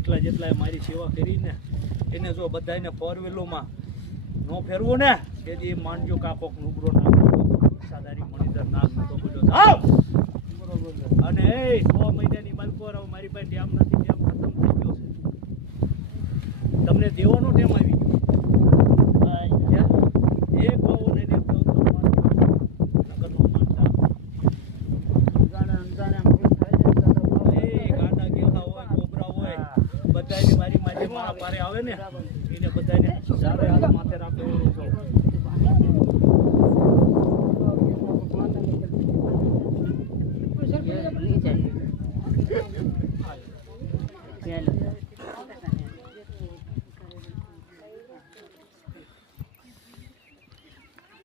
જેટલા મારી સેવા કરીને એને જો બધાને 4 વ્હીલોમાં નો ફેરવું ને કે જે માનજો કાકોક નુકરો નાખો સાદારી મણીધર નાખ તો બોલો જાવ અને એ 6 મહિનાની બાલકો મારી પાસે ડેમ નથી ડેમ ખતમ થઈ ગયો છે તમને દેવાનો ટેમ આવી ગયો એક ભાવો ને ડેમ નકર નો માનતા ગાડા કેવા હોય કોબરા હોય બધાની મારી માથે આવે ને એને બધાને સારો હાથ માથે રાખે